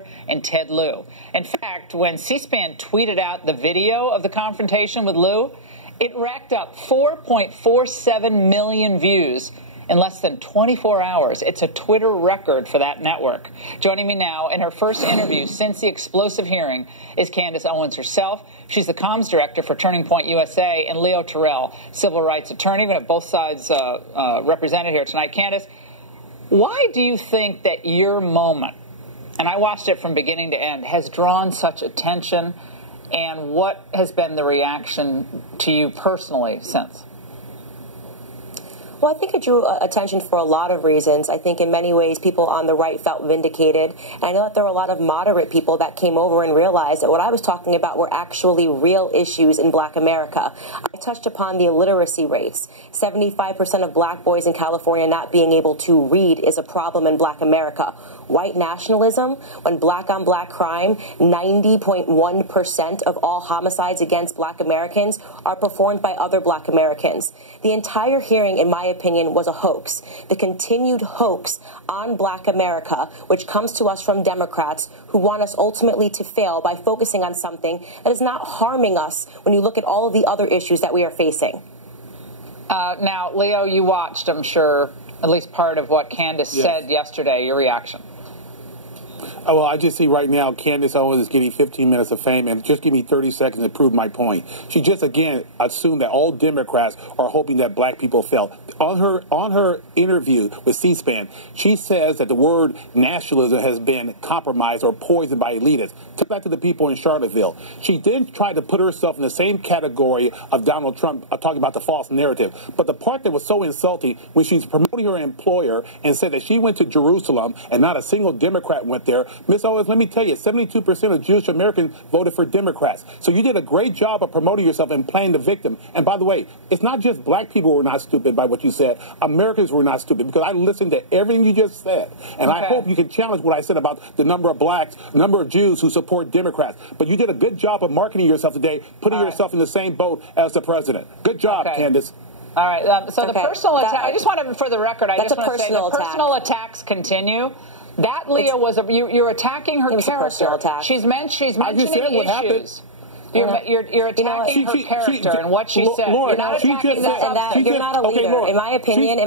Miller and Ted Lieu. In fact, when C-SPAN tweeted out the video of the confrontation with Lieu, it racked up 4.47 million views in less than 24 hours. It's a Twitter record for that network. Joining me now in her first interview since the explosive hearing is Candace Owens herself. She's the comms director for Turning Point USA, and Leo Terrell, civil rights attorney. We have both sides represented here tonight. Candace, why do you think that your moment, and I watched it from beginning to end, has drawn such attention, and what has been the reaction to you personally since? Well, I think it drew attention for a lot of reasons. I think in many ways people on the right felt vindicated. And I know that there were a lot of moderate people that came over and realized that what I was talking about were actually real issues in Black America. I touched upon the illiteracy rates. 75% of Black boys in California not being able to read is a problem in Black America. White nationalism, when black-on-black crime, 90.1% of all homicides against Black Americans are performed by other Black Americans. The entire hearing, in my opinion, was a hoax. The continued hoax on Black America, which comes to us from Democrats who want us ultimately to fail by focusing on something that is not harming us when you look at all of the other issues that we are facing. Now, Leo, you watched, I'm sure, at least part of what Candace said yesterday. Your reaction? Well, I just see right now Candace Owens is getting 15 minutes of fame, and just give me 30 seconds to prove my point. She just, again, assumed that all Democrats are hoping that Black people fail. On her interview with C-SPAN, she says that the word nationalism has been compromised or poisoned by elitists. Tell that to the people in Charlottesville. She then tried to put herself in the same category of Donald Trump, talking about the false narrative. But the part that was so insulting, when she's promoting her employer and said that she went to Jerusalem and not a single Democrat went there. Ms. Owens, let me tell you, 72% of Jewish Americans voted for Democrats. So you did a great job of promoting yourself and playing the victim. And by the way, it's not just Black people who were not stupid by what you said. Americans were not stupid, because I listened to everything you just said. And I hope you can challenge what I said about the number of Blacks, number of Jews who support Democrats. But you did a good job of marketing yourself today, putting yourself in the same boat as the president. Good job, Candace. All right. So the personal attack, I just want to, for the record, I just want to say the personal attacks continue. That, Leah, you're attacking her character. She's mentioning issues. You're attacking her character and what she said. Laura, you're not attacking that. You're not a leader. Laura, in my opinion,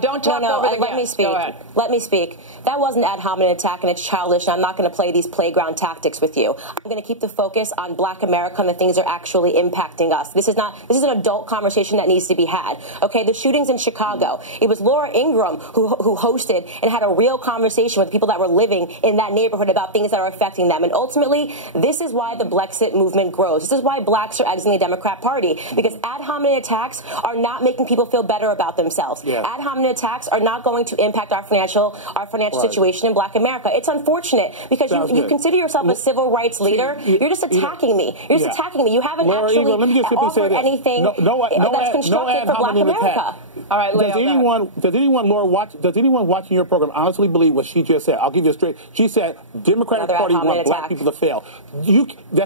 don't talk over the let me speak. Let me speak. That wasn't ad hominem attack, and it's childish, and I'm not going to play these playground tactics with you. I'm going to keep the focus on Black America and the things that are actually impacting us. This is an adult conversation that needs to be had. Okay, the shootings in Chicago. It was Laura Ingraham who hosted and had a real conversation with people that were living in that neighborhood about things that are affecting them. And ultimately, this is why the Blexit movement grows. This is why Blacks are exiting the Democrat Party, because ad hominem attacks are not making people feel better about themselves. Ad hominem attacks are not going to impact our financial situation in Black America. It's unfortunate, because you consider yourself a civil rights leader. You're just attacking me. You're just attacking me. You haven't actually offered anything that's constructive for Black America. All right, Leo, does anyone watching your program honestly believe what she just said? I'll give you a straight. She said Democratic Party want Black people to fail.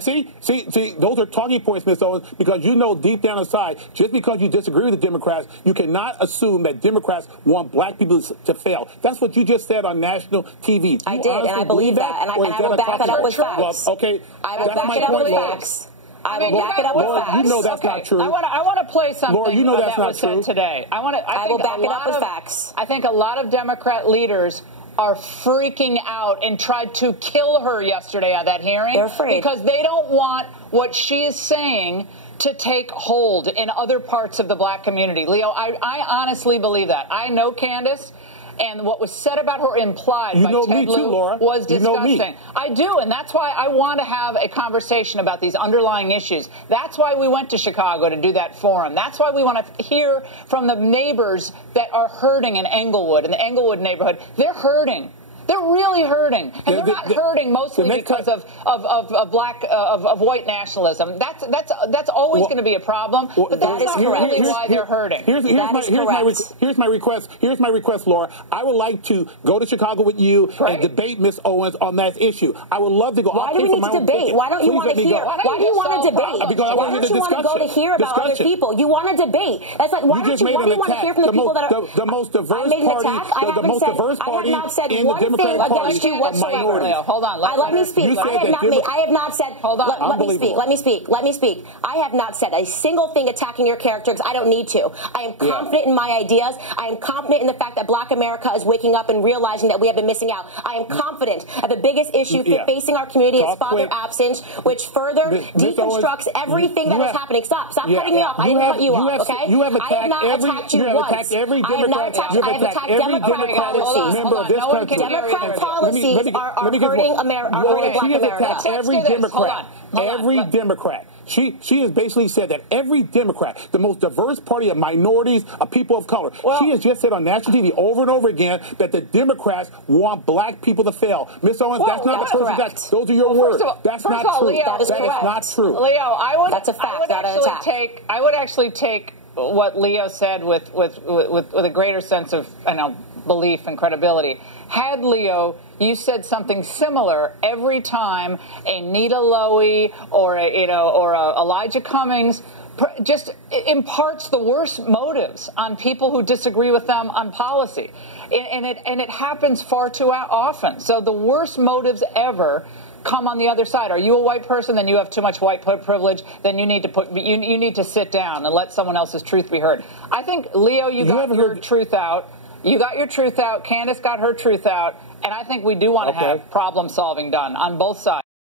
See, those are talking points, Ms. Owens, because you know deep down inside, just because you disagree with the Democrats, you cannot assume that Democrats want Black people to fail. That's what you just said on national TV. I did, and I believe that, and I will back that up with facts. Okay, I will back it up with facts. I will back it up with facts. You know that's not true. I want to play something Laura, you know that's that not was true. said today. I will back it up with facts. I think a lot of Democrat leaders are freaking out and tried to kill her yesterday at that hearing. They're afraid. Because they don't want what she is saying to take hold in other parts of the Black community. Leo, I honestly believe that. I know Candace. And what was said about her implied by Ted Lieu was disgusting. I do, and that's why I want to have a conversation about these underlying issues. That's why we went to Chicago to do that forum. That's why we want to hear from the neighbors that are hurting in Englewood, in the Englewood neighborhood. They're hurting. They're really hurting, and they're not hurting mostly because of white nationalism. That's always going to be a problem, but that's not really why they're hurting. Here's my request. Here's my request, Laura. I would like to go to Chicago with you and debate Ms. Owens on that issue. I would love to go. Why do we need to debate? Why don't you want to hear? Why do you want to debate? Because I want to you want to go to hear about other people? You want to debate. That's like, why do you want to hear from the people that are the most diverse party in the Democratic Democratic Party against you are whatsoever. minorities. Leo, hold on. Let me speak. You said I have not said. Hold on. Let me speak. Let me speak. I have not said a single thing attacking your character because I don't need to. I am confident in my ideas. I am confident in the fact that Black America is waking up and realizing that we have been missing out. I am confident that the biggest issue facing our community is father absence, which further deconstructs everything that is happening. Stop cutting me off. I didn't cut you off, okay? You have attacked every Democrat. I have attacked Democratic policies. Member of this country. Democrat policies are hurting America. She has attacked every Democrat. Every Democrat. She has basically said that every Democrat, the most diverse party of minorities, of people of color, she has just said on national TV over and over again that the Democrats want black people to fail. Ms. Owens, that's not the person. Those are your words. That's not true. That is not true. Leo, that's a fact. I would actually take what Leo said with a greater sense of belief and credibility. Had Leo, you said something similar every time a Nita Lowey or a Elijah Cummings just imparts the worst motives on people who disagree with them on policy, and it happens far too often. So the worst motives ever come on the other side. Are you a white person? Then you have too much white privilege. Then you need to sit down and let someone else's truth be heard. I think, Leo, you got your truth out. You got your truth out. Candace got her truth out. And I think we do want to have problem solving done on both sides.